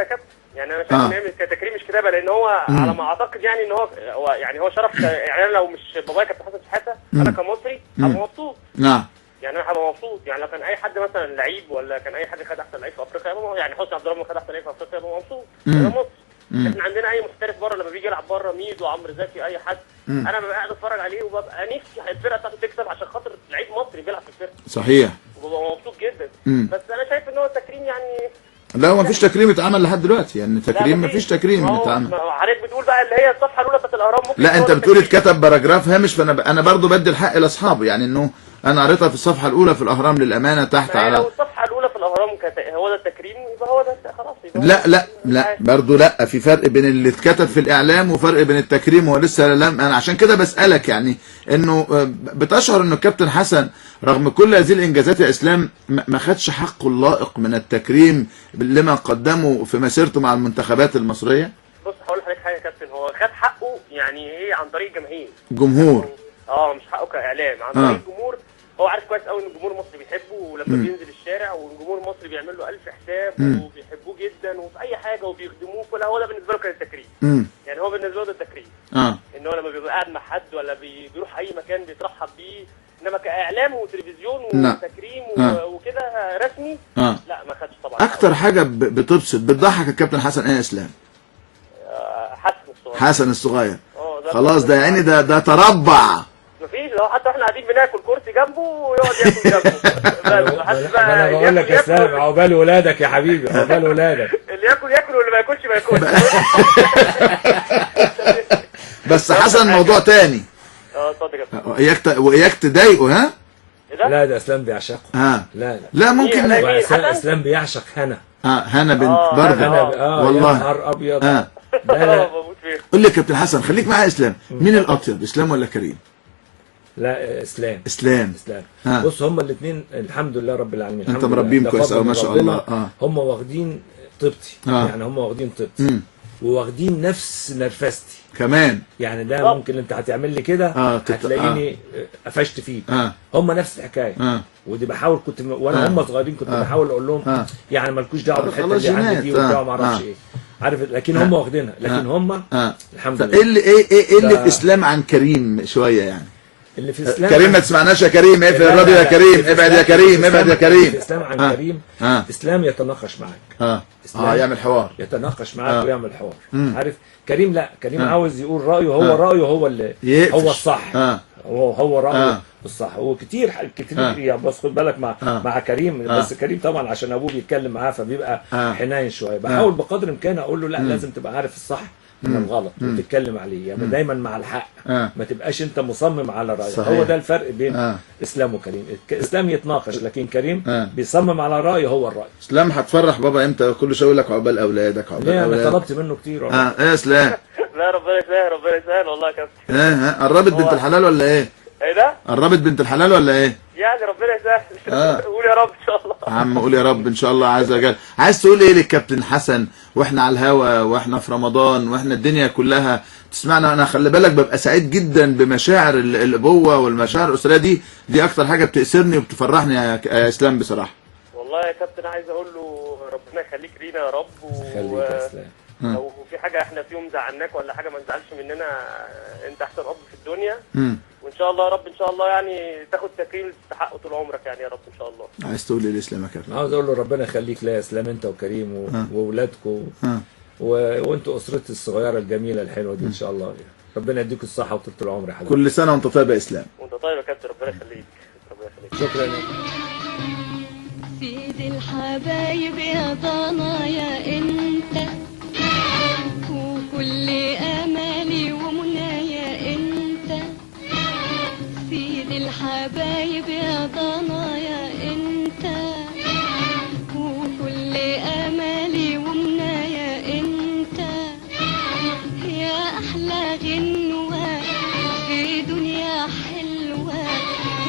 يا كابتن، يعني انا شايف ان هي كتكريم مش كتابه، لان هو على ما اعتقد يعني ان هو شرف. يعني انا لو مش بابايا كابتن حسن شحاته انا كمصري هبقى مبسوط. نعم. يعني انا هبقى مبسوط. يعني لو كان اي حد مثلا لعيب ولا كان اي حد خد احسن لعيب في افريقيا، يعني حسني عبد الرحمن خد احسن لعيب في افريقيا، هبقى مبسوط. انا مصري. احنا عندنا اي محترف بره لما بيجي يلعب بره، ميدو، عمرو زكي، اي حد، انا ببقى قاعد اتفرج عليه وببقى نفسي الفرقه بتاعته تكسب عشان خاطر لعيب مصري بيلعب في الفرقه. صحيح. وببقى مبسوط جدا. بس انا شايف ان هو التكريم يعني لا، هو مفيش تكريم اتعمل لحد دلوقتي، يعني تكريم مفيش تكريم اتعمل. حضرتك بتقول بقى اللي هي الصفحه الاولى بتاعت الاهرام ممكن. لا، انت بتقول اتكتب باراجراف هامش، فانا برضه بدي الحق لاصحابه، يعني انه انا قريتها في الصفحه الاولى في الاهرام للامانه تحت على. لو الصفحه الاولى في الاهرام هو ده التكريم، يبقى هو ده خلاص. لا برضه لا، في فرق بين اللي اتكتب في الاعلام وفرق بين التكريم. هو لسه انا عشان كده بسالك، يعني انه بتشعر انه الكابتن حسن رغم كل هذه الانجازات يا اسلام ما خدش حقه اللائق من التكريم لما قدمه في مسيرته مع المنتخبات المصريه؟ بص هقول لحضرتك حاجه يا كابتن، هو خد حقه يعني ايه عن طريق جمهور. مش حقه كاعلام، عن طريق الجمهور. هو عارف كويس قوي ان الجمهور المصري بيحبه، ولما بينزل الشارع والجمهور المصري بيعمل له 1000 حساب وبيحبوه جدا وفي اي حاجه وبيخدموه، كلها هو ده بالنسبه له كان التكريم. يعني هو بالنسبه له ده التكريم. ان هو لما بيبقى قاعد مع حد ولا بيروح اي مكان بيترحب بيه، انما كاعلام وتلفزيون وتكريم وكده رسمي لا ما خدش طبعا. اكتر حاجه بتبسط بتضحك الكابتن حسن ايه يا اسلام؟ حسن الصغير. خلاص ده يعني ده تربع. مفيش، لو حتى احنا قاعدين بناكل كرسي جنبه ويقعد ياكل جنبه. انا بقول لك يا اسلام، عقبال ولادك يا حبيبي، عقبال ولادك. اللي ياكل واللي ما ياكلش ما ياكلش. بس حسن موضوع تاني. اتفضل يا كابتن. واياك تضايقه. ها؟ لا ده اسلام بيعشقه. لا ممكن. اسلام بيعشق هنا. هنا بنت برضه. والله يا نهار ابيض. لا قول لي يا كابتن حسن، خليك معايا. اسلام مين الاطيب، اسلام ولا كريم؟ لا اسلام. بص هما الاثنين الحمد لله رب العالمين. انت مربيهم كويس قوي ما شاء الله. هم واخدين طيبتي. يعني هم واخدين طيبتي وواخدين نفس نرفستي كمان. يعني ده ممكن انت هتعمل لي كده هتلاقيني قفشت فيه. هم نفس الحكايه. ودي بحاول كنت وانا هم صغيرين كنت بحاول اقول لهم يعني مالكوش دعوه بالحته اللي عندي دي وبتاع ما اعرفش ايه، عارف، لكن هم واخدينها. لكن هم الحمد لله. ايه اللي في اسلام عن كريم شويه يعني؟ اللي في اسلام كريم ما تسمعناش يا كريم، اقفل الراديو يا كريم، ابعد يا كريم، ابعد يا كريم. اسلام عن كريم. اسلام يتناقش معاك. يعمل حوار، يتناقش معاك ويعمل حوار. عارف كريم، لا كريم عاوز يقول رايه، هو رايه هو اللي هو الصح. هو رايه الصح. وكتير يعني بس خد بالك مع كريم. بس كريم طبعا عشان ابوه بيتكلم معاه فبيبقى حنين شويه. بحاول بقدر الامكان اقول له لا لازم تبقى عارف الصح من الغلط وتتكلم عليه، يعني دايما مع الحق. ما تبقاش انت مصمم على رايك. هو ده الفرق بين اسلام وكريم. اسلام يتناقش لكن كريم بيصمم على رايه هو الراي. اسلام هتفرح بابا امتى؟ كل شويه يقول لك عقبال اولادك عقبال اولادك. انا طلبت منه كتير والله. ايه يا اسلام؟ لا ربنا يسهل والله يا كابتن. قربت بنت الحلال ولا ايه؟ ايه ده؟ قربت بنت الحلال ولا ايه؟ يعني ربنا يسهل. قول يا رب ان شاء الله. عم قول يا رب ان شاء الله عز وجل. عايز تقول ايه للكابتن حسن واحنا على الهوا واحنا في رمضان واحنا الدنيا كلها تسمعنا؟ انا خلي بالك ببقى سعيد جدا بمشاعر الابوه والمشاعر الاسريه دي اكتر حاجه بتأثرني وبتفرحني يا اسلام بصراحه. والله يا كابتن عايز اقول له ربنا يخليك لينا يا رب. خليك يا اسلام. لو في حاجه احنا في يوم زعلناك ولا حاجه ما تزعلش مننا، انت احسن اب في الدنيا. وان شاء الله يا رب ان شاء الله يعني تاخد تكريم تستحقه طول عمرك يعني يا رب ان شاء الله. عايز تقول ايه لاسلام يا كابتن؟ عاوز اقول له ربنا يخليك ليا يا اسلام، انت وكريم واولادكم وانتوا اسرتي الصغيره الجميله الحلوه دي ان شاء الله. ربنا يديكم الصحه وطول العمر يا حبيبي. كل سنه وانت طيب يا اسلام. وانت طيب يا كابتن، ربنا يخليك. شكرا. سيد الحبايب يا ضنايا انت وكل امالي ومنايا انت. سيد الحبايب يا ضنايا انت وكل امالي ومنايا انت. يا احلى غنوه في دنيا حلوه،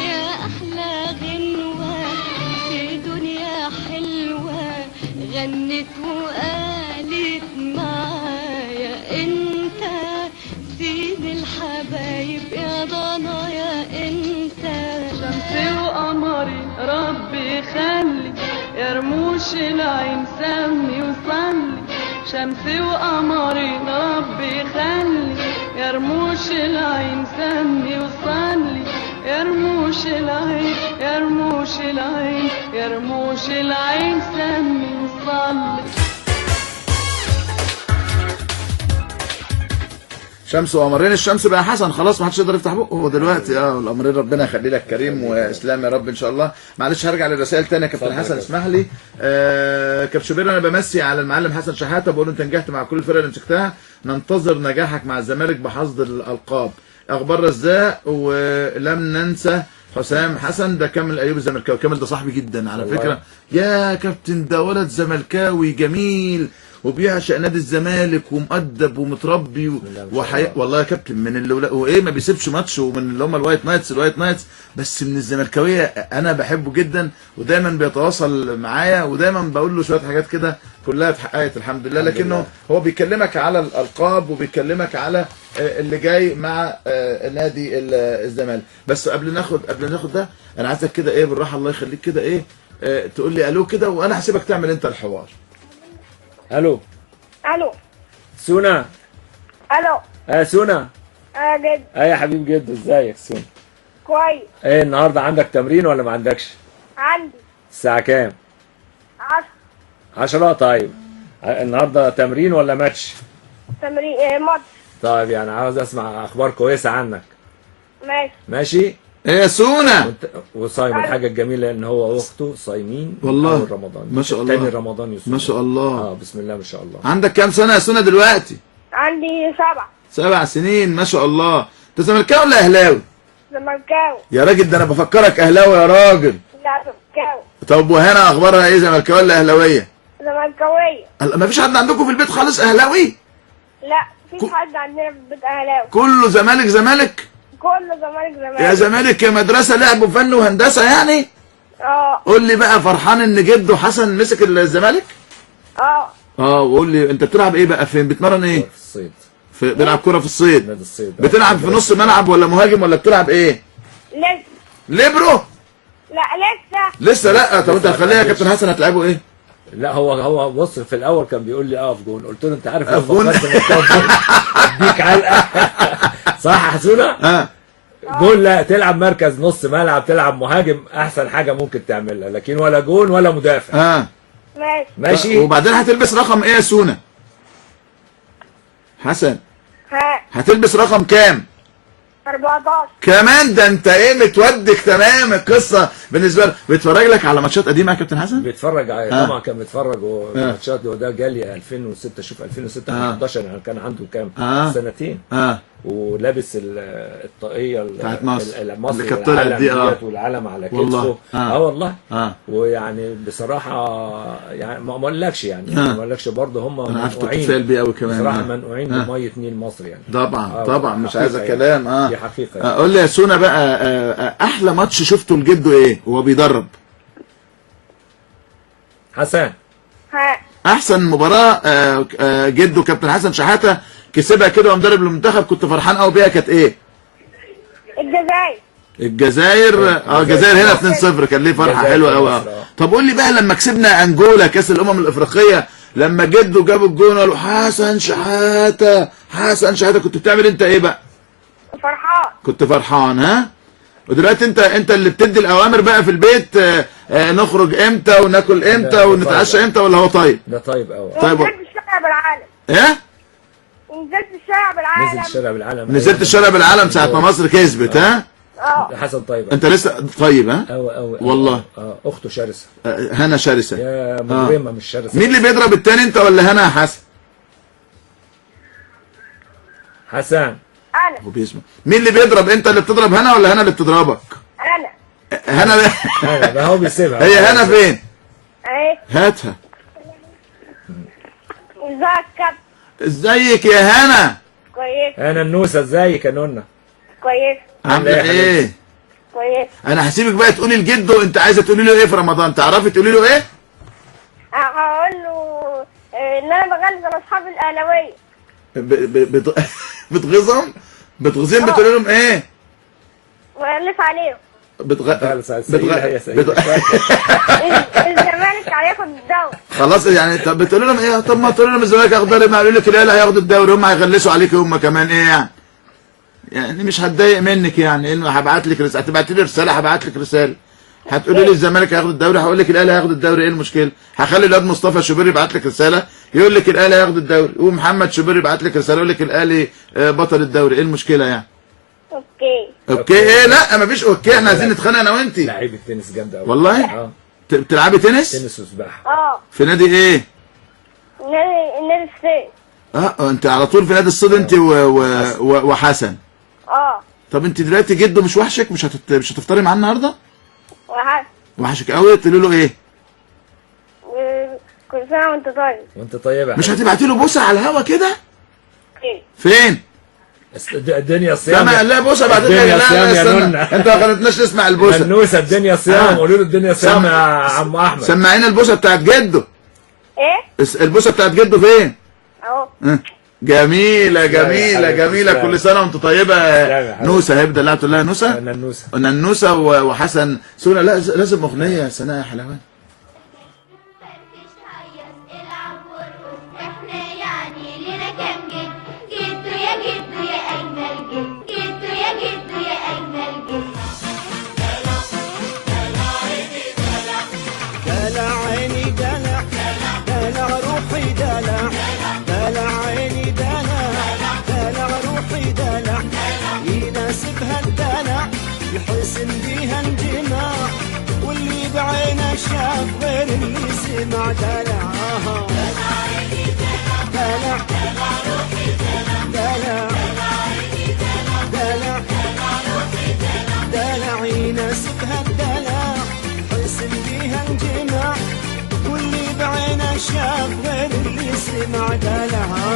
يا احلى غنوه في دنيا حلوه غنت شمسي وقمري ربي خلي يا رموش العين سمي وصلي يا رموش العين يا رموش العين يا رموش العين سمي وصلي. شمس وقمرين، الشمس بقى حسن خلاص ما حدش يقدر يفتح بقه دلوقتي. القمرين ربنا يخلي لك كريم واسلام يا رب ان شاء الله. معلش هرجع للرسائل تاني يا كابتن حسن اسمح لي. كابتن شوبير انا بمسي على المعلم حسن شحاته بقول له انت نجحت مع كل الفرق اللي مسكتها، ننتظر نجاحك مع الزمالك بحصد الالقاب. اخبار رزاق ولم ننسى حسام حسن، ده كامل ايوب الزملكاوي. كامل ده صاحبي جدا على فكره يا كابتن، ده ولد زملكاوي جميل وبيعشق نادي الزمالك ومؤدب ومتربي والله يا كابتن من اللي وايه ما بيسيبش ماتش، ومن اللي هم الوايت نايتس بس من الزملكاويه انا بحبه جدا ودايما بيتواصل معايا ودايما بقول له شويه حاجات كده كلها اتحققت الحمد لله. لكنه هو بيكلمك على الالقاب وبيكلمك على اللي جاي مع نادي الزمالك. بس قبل ناخد ده انا عايزك كده ايه بالراحه الله يخليك كده ايه تقول لي الو كده وانا هسيبك تعمل انت الحوار. الو سونا. الو سونا. جد. يا حبيب جد ازيك سونا؟ كويس. ايه النهارده عندك تمرين ولا ما عندكش؟ عندي. الساعة كام؟ 10. طيب النهارده تمرين ولا ماتش؟ تمرين ماتش. طيب يعني عاوز اسمع اخبار كويسة عنك. ماشي؟ ايه يا سونا؟ وصايم الحاجة الجميلة ان هو واخته صايمين والله اول رمضان ما شاء الله تاني رمضان يصوم ما شاء الله بسم الله ما شاء الله. عندك كام سنة يا سونا دلوقتي؟ عندي 7 سنين ما شاء الله. انت زملكاوي ولا اهلاوي؟ زملكاوي. يا راجل ده انا بفكرك اهلاوي يا راجل. لا زملكاوي. طب وهنا اخبارها ايه زملكاويه ولا اهلاويه؟ زملكاويه. ما فيش حد عندكم في البيت خالص اهلاوي؟ لا مفيش حد عندنا في البيت اهلاوي. كله زمالك؟ كله زمالك. يا زمالك يا مدرسه لعب وفن وهندسه يعني؟ قول لي بقى فرحان ان جده حسن مسك الزمالك؟ وقول لي انت بتلعب ايه بقى فين؟ بتمرن ايه؟ في الصيد. بتلعب كوره في الصيد؟ نادي الصيد. بتلعب في نص ملعب ولا مهاجم ولا بتلعب ايه؟ لسه. ليبرو؟ لا لسه لا. طب انت هتخليها يا كابتن حسن هتلعبه ايه؟ لا هو بص في الاول كان بيقول لي اقف جون، قلت له انت عارف اقف جون اديك علقه صح يا حسونه؟ جون لا، تلعب مركز نص ملعب تلعب مهاجم احسن حاجه ممكن تعملها، لكن ولا جون ولا مدافع. ماشي. وبعدين هتلبس رقم ايه يا سونا؟ حسن هتلبس رقم كام؟ 14 كمان. ده انت ايه متودك تمام القصه بالنسبه له. بيتفرج لك على ماتشات قديمه يا كابتن حسن؟ بيتفرج طبعا كان بيتفرج ماتشات. وده جالي 2006 شوف 2006 2011 يعني كان عنده كام؟ سنتين. ولابس الطاقيه بتاعت مصر اللي كانت طلعت دي والعلم على كتفه. والله ويعني بصراحه يعني ما اقولكش يعني ما اقولكش برضه هم منقوعين بيه قوي كمان بصراحه منقوعين بميه نيل مصر يعني. طبعا مش عايز كلام. دي حقيقه يعني. قول لي يا سونا بقى احلى ماتش شفته لجده ايه وهو بيدرب؟ حسن احسن مباراه جده كابتن حسن شحاته كسبها كده ومدرب المنتخب كنت فرحان قوي بيها كانت ايه؟ الجزائر. الجزائر هنا 2-0 كان ليه فرحه حلوه قوي. طب قول لي بقى لما كسبنا انجولا كاس الامم الافريقيه لما جده جاب الجون قالوا حسن شحاته كنت بتعمل انت ايه بقى؟ كنت فرحان ها؟ ودلوقتي انت اللي بتدي الاوامر بقى في البيت نخرج امتى وناكل امتى ونتعشى امتى ولا هو طيب؟ ده طيب قوي. طيب نزلت الشارع بالعالم. ايه؟ نزلت الشارع بالعالم ساعة ما مصر كسبت ها؟ حسن طيب. انت لسه طيب ها؟ والله. اخته شرسه. هنا شرسه. يا مجرمه مش شرسه. مين اللي بيضرب التاني انت ولا هنا يا حسن؟ انا. هو بيسمع. مين اللي بيضرب؟ انت اللي بتضرب هنا ولا هنا اللي بتضربك؟ هنا ده هو بيسيبها. هي هنا فين؟ اهي. هاتها. ازيك يا هنا؟ كويس. انا النوسه ازيك يا نونا؟ كويس. عامله ايه؟ كويس. انا هسيبك بقى تقولي لجده انت عايزه تقولي له ايه في رمضان؟ تعرفي تقولي له ايه؟ هقول له ان انا بغلس على اصحاب الاهلاويه. بتغيظهم بتقولي لهم ايه؟ بغلس عليهم. الزمالك الزمالك هياخد الدوري. خلاص يعني. طب بتقول لهم ايه؟ طب ما تقول لهم الزمالك هياخد الدوري، ما قالوا لك الاهلي هياخد الدوري، هم هيغلسوا عليك هم كمان ايه يعني؟ يعني مش هتضايق منك يعني انه هبعت لك رساله، هتبعتي لي رساله هبعت لك رساله، هتقولي لي الزمالك هياخد الدوري هقول لك الاهلي هياخد الدوري، ايه المشكله؟ هخلي الواد مصطفى شوبير يبعت لك رساله يقول لك الاهلي هياخد الدوري، ومحمد شوبير يبعت لك رساله يقول لك الاهلي بطل الدوري، ايه المشكله يعني؟ اوكي ايه؟ لا مفيش اوكي، احنا عايزين نتخانق انا وانت. لعيبه تنس جامده قوي والله. بتلعبي تنس؟ تنس وسباحه. في نادي ايه؟ نادي الصيد. انت على طول في نادي الصيد انت وحسن. طب انت دلوقتي جده مش وحشك؟ مش هتفطري معاه النهارده؟ وحشك قوي. تقولي له ايه؟ كل سنه وانت طيب. وانت طيب. مش هتبعتي له بوسه على الهوا كده؟ فين؟ الدنيا صيام. لا لا بوسه بعدين. الدنيا صيام يا نونا. انت ما خلتناش نسمع البوسه. النوسه الدنيا صيام. قولوا له الدنيا صيام يا عم احمد. سمعينا البوسه بتاعت جده. ايه؟ البوسه بتاعت جده فين؟ اهو. جميله جميله جميله. كل سنه وانت طيبه. نوسه هيبدا لا تقول لها نوسه. ننوسه وحسن سونا. لا لازم اغنيه يا سناء يا حلوان. يحسن بيها انجماع واللي بعينه شاف غير اللي سمع دلعها. دلع دلع دلع دلع يناسبها الدلع يحسن بيها انجماع واللي بعينه شاف غير اللي سمع دلعها.